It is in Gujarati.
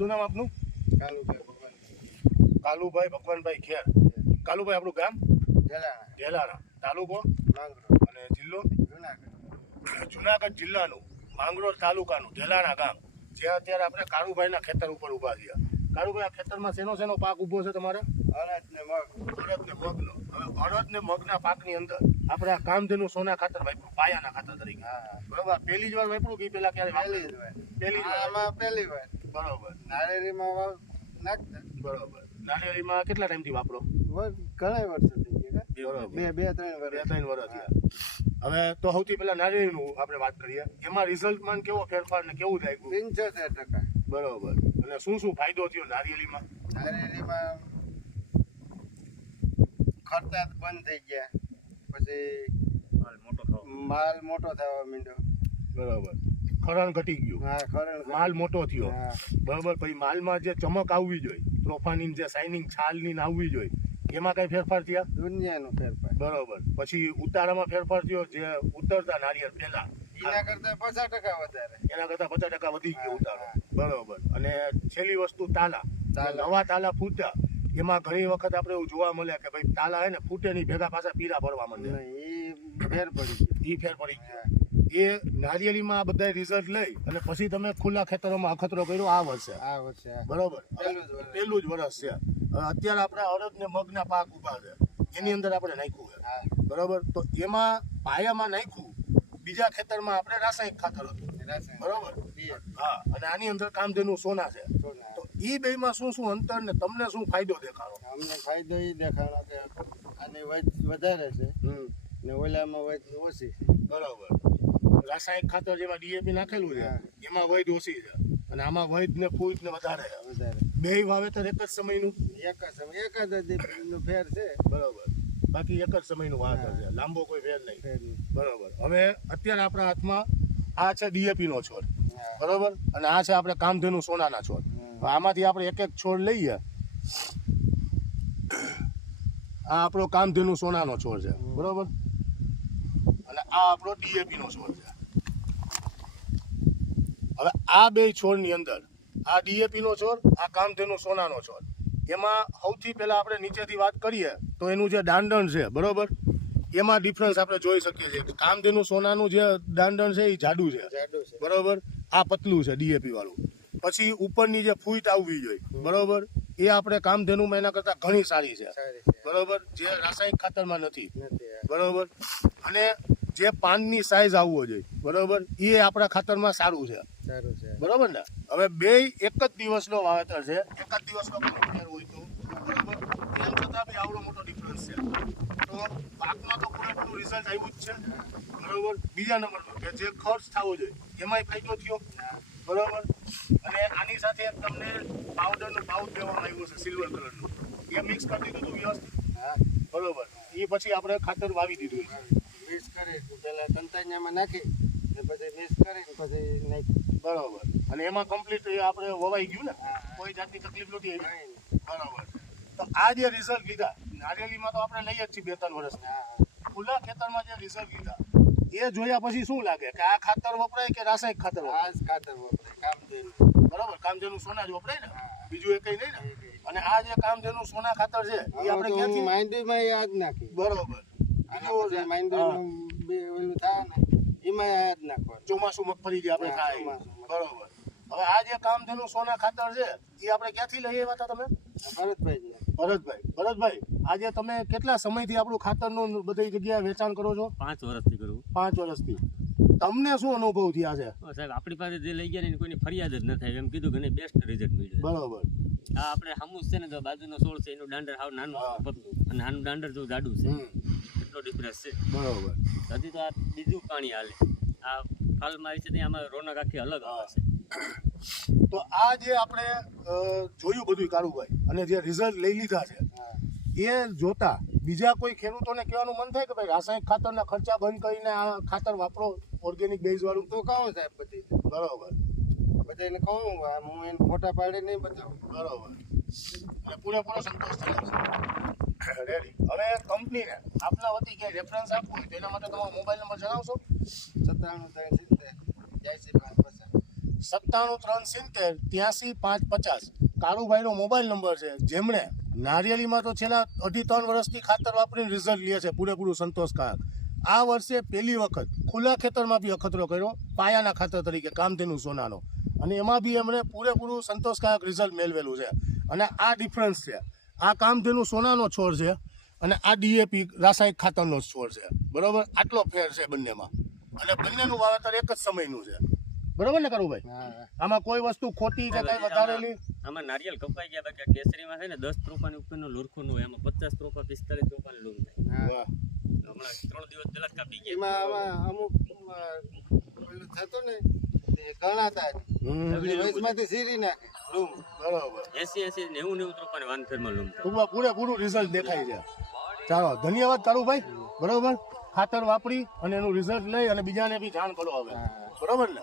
શું નામ આપનું? કાલુભાઈ ભગવાનભાઈ ખેર. કાલુભાઈ આપણું ગામ ઢેલાણા, તાલુકો અને જિલ્લો જુનાગઢ જિલ્લાનું માંગરોળ તાલુકાનું ઢેલાણા ગામ, જ્યાં અત્યારે આપણે કાળુભાઈના ખેતર ઉપર ઊભા છીએ. કાળુભાઈ, આ ખેતરમાં શેનો પાક ઊભો છે તમારે? અડદ ને મગનો. હવે અડદ ને મગના પાકની અંદર આપણે આ કામધેનુ સોના ખાતર વાપર્યું, પાયાના ખાતર તરીકે. બરોબર. પહેલી જ વાર વાપર્યું કે પેલા ક્યારે? પહેલી વાર. બરોબર. નાળિયેરીમાં નાખતા. બરોબર. નાળિયેરીમાં કેટલા ટાઈમથી વાપરો? ઘણા વર્ષો થઈ ગયા. બરોબર. 2-3 વર્ષ થયા. હવે તો સૌથી પહેલા નાળિયેરીનું આપણે વાત કરીએ. એમાં રિઝલ્ટમાં કેવો ફેરફાર ને કેવું લાગ્યું? 75%. બરોબર. અને શું ફાયદો થયો નાળિયેરીમાં? નાળિયેરીમાં ખર્ચા બંધ થઈ ગયા, પછી માલ મોટો થવા માંડ્યો. બરોબર. ખરણ ઘટી ગયું. હા, ખરણ માલ મોટો થયો. હા. બરોબર. પછી માલમાં જે ચમક આવવી જોઈએ, ત્રોફાની જે શાઇનિંગ છાલની આવવી જોઈએ, એમાં કઈ ફેરફાર થયા? દુનિયાનો ફેરફાર. બરોબર. પછી ઉતારામાં ફેરફાર થયો, જે ઉતરતા નાળિયેર પહેલા એના કરતા 50% વધારે. એના કરતા 50% વધી ગયો ઉતારો. બરોબર. અને છેલ્લી વસ્તુ તાલા. નવા તાલા ફૂટ્યા, એમાં ઘણી વખત આપણે એવું જોવા મળે કે ભાઈ તાલા હે ને ફૂટે નહીં, ભેગા પાછા પીરા ભરવા માંડે. એ ફેર પડી ગયો. ફેર પડી ગયો. એ નાળિયેરીમાં આ બધા રિઝલ્ટ લઈ અને પછી તમે ખુલ્લા ખેતરોમાં અખતરો કર્યો આ વર્ષે. બરોબર. પહેલું જ વર્ષ છે. અત્યારે આપણે અડદ ને મગના પાક ઉભા છે, એની અંદર આપણે નાખ્યું છે. બરોબર. તો એમાં પાયામાં નાખ્યું, બીજા ખેતરમાં આપણે રાસાયણિક ખાતર હતું. બરોબર. હા. અને આની અંદર કામધેનુ સોના છે. તો એ બેમાં શું અંતર ને તમને શું ફાયદો દેખાડો? અમને ફાયદો એ દેખાડો કે આની વૈદ વધારે છે ને ઓલામાં વૈદ ઓછી છે. બરોબર. રાસાયણિક ખાતર જેમાં ડીએપી નાખેલું છે એમાં વૈદ ઓછી છે, અને આમાં વૈદ ને ફૂટ ને વધારે છે. બે વાવેતર એક જ સમયનું? એક જ નું ફેર છે. બરોબર. બાકી એક જ સમયનું વાવેતર છે, લાંબો કોઈ ફેર નહીં. બરોબર. હવે અત્યારે આપણા હાથમાં આ છે ડીએપી નો છોડ. બરોબર. અને આ છે આપણે કામધેનુ સોનાના છોડ. આમાંથી આપણે એક એક છોડ લઈએ. આ આપણો કામધેનુ સોનાનો છોડ છે. બરોબર. અને આ આપણો ડીએપી નો છોડ છે. હવે આ બે છોડની અંદર આ ડીએપી નો છોડ, આ કામધેનુ સોનાનો છોડ, એમાં સૌથી પહેલા આપણે નીચેથી વાત કરીએ તો એનું જે દાંડણ છે, બરોબર, એમાં ડિફરન્સ આપણે જોઈ શકીએ છીએ. કામધેનુ સોનાનું જે દાંડણ છે એ જાડું છે. બરોબર. આ પતલું છે ડીએપી વાળું. પછી ઉપરની જે ફૂટ આવવી જોઈએ, બરોબર, એ આપણે કામધેનુમાં એના કરતા ઘણી સારી છે. બરોબર. જે રાસાયણિક ખાતરમાં નથી. બરોબર. અને જે પાનની સાઈઝ આવવો જોઈએ, બરોબર, એ આપણા ખાતરમાં સારું છે. બરોબર ને? હવે બે એક જ દિવસનો વાવેતર છે, એક જ દિવસનો ફેર હોય તો, બરોબર, એમ છતાં બી આવડો મોટો ડિફરન્સ છે. તો પાકમાં તો પૂરેપૂરું રિઝલ્ટ આવ્યું જ છે. બરોબર. બીજા નંબરનો કે જે ખર્ચ થવો જોઈએ એમાંય ફાયદો થયો. બરોબર. અને આની સાથે તમને પાવડરનું પાઉચ દેવામાં આવ્યું છે, સિલ્વર કલરનું. એ મિક્સ કરી દીધું હતું વ્યવસ્થિત. બરોબર. એ પછી આપણે ખાતર વાવી દીધું. મિક્સ કરી પેલા તંતાኛમાં નાખી ને પછી મિક્સ કરીને પછી નાખી. બરોબર. અને એમાં કમ્પ્લીટ આપણે વવાઈ ગયું ને, કોઈ જાતની તકલીફ નથી આવી. બરોબર. તો આ જે રિઝલ્ટ લીધા નારિયેળીમાં તો આપણે લઈએ જ છીએ 2-3 વર્ષ. ખુલ્લા ખેતરમાં જે રિઝલ્ટ લીધા એ જોયા પછી શું લાગે કે આ ખાતર વપરાય કે રાસાયણિક ખાતર વપરાય? આ ખાતર વપરાય કામધેનુ. બરોબર. કામધેનુ સોના જ વપરાય ને, બીજું એ કઈ નહીં ને. અને આ જે કામધેનુ સોના ખાતર છે એ આપણે ક્યાંથી? માંડવીમાં યાદ નાખી. બરોબર. બીજું માંડવીનું ઓલું થાય ને એમાં યાદ નાખવાનું. ચોમાસું મગફળી જે આપણે થાય. બરોબર. હવે આ જે કામધેનુ સોના ખાતર છે એ આપણે ક્યાંથી લઈ આવ્યા હતા તમે? ભરતભાઈ, આજે તમે કેટલા સમયથી આપણું ખાતરનું બધી જગ્યાએ વેચાણ કરો છો? 5 વર્ષથી કરું. 5 વર્ષથી. તમને શું અનુભવ થયા છે? સાહેબ, આપણી પાસે જે લઈ ગયા ને કોઈની ફરિયાદ જ ન થાય એમ કીધું કે બેસ્ટ રિઝલ્ટ મળ્યું. બરોબર. આ આપણે હમુસ છે ને તો બાજુનો છોડ છે એનું દાંડર હાવ નાનું પતલું અને આનું દાંડર જો જાડું છે, એટલો ડિફરન્સ છે. બરોબર. હજી તો આ બીજું પાણી હાલે. આ ફાલ મારી છે આમાં રોનક આખી અલગ આવે છે. તો આ જે આપણે જોયું બધું કાળુભાઈ અને જે રિઝલ્ટ લઈ લીધા છે એ જોતા બીજા કોઈ ખેડૂતોને કહેવાનું મન થાય કે ભાઈ રાસાયણિક ખાતરના ખર્ચા બંધ કરીને આ ખાતર વાપરો, ઓર્ગેનિક બેઝ વાળું? તો કહું સાહેબ બધી. બરોબર. બધાને કહું, હું એને ફોટા પાડી નહીં બતાવું. બરોબર. એટલે પૂરેપૂરો સંતોષ થાય છે. રેડી. હવે કંપનીને આપના વતી ક્યાંય રેફરન્સ આપવું હોય તો એના માટે તમારો મોબાઈલ નંબર જણાવશો? 97 370 85 550. 9737038550 કારુભાઈનો મોબાઈલ નંબર છે, જેમણે નારિયેળીમાં તો છેલ્લા 2.5-3 વર્ષથી ખાતર વાપરીને રિઝલ્ટ લે છે પૂરેપૂરું સંતોષકારક. આ વર્ષે પહેલી વખત ખુલ્લા ખેતરમાં બી અખતરો કર્યો પાયાના ખાતર તરીકે કામધેનુ સોનાનો, અને એમાં બી એમણે પૂરેપૂરું સંતોષકારક રિઝલ્ટ મેળવેલું છે. અને આ ડિફરન્સ છે, આ કામધેનુ સોનાનો છોડ છે અને આ ડીએપી રાસાયણિક ખાતરનો જ છોડ છે. બરોબર, આટલો ફેર છે બંનેમાં, અને બંનેનું વાવેતર એક જ સમયનું છે. બરોબર ને કારુભાઈ? હા આમાં કોઈ વસ્તુ ખોટી કે કઈ વધારેલી આમાં નારિયેલ કપાઈ ગયા, બાકી આ કેસરીમાં છે ને 10 ત્રોપાની ઉપરનો લોરખો ન હોય, આમાં 50 ત્રોપા 45 ત્રોપાની લૂમ થાય. હા હમણાં 3 દિવસ પહેલા જ કાપી ગયા. એમાં આમાં અમુક પેલું થતું ને તે ઘણા થાય વચમાંથી સીરી નાખે લૂમ. બરોબર, 80 90 ત્રોપાની વાનફેરમાં લૂમ થાય. ટૂંકમાં પૂરેપૂરું રિઝલ્ટ દેખાય છે. ચાલો, ધન્યવાદ કારુભાઈ. બરોબર, ખાતર વાપરી અને એનું રિઝલ્ટ લઈ અને બીજાને બી જાણ કરો હવે. બરોબર ને?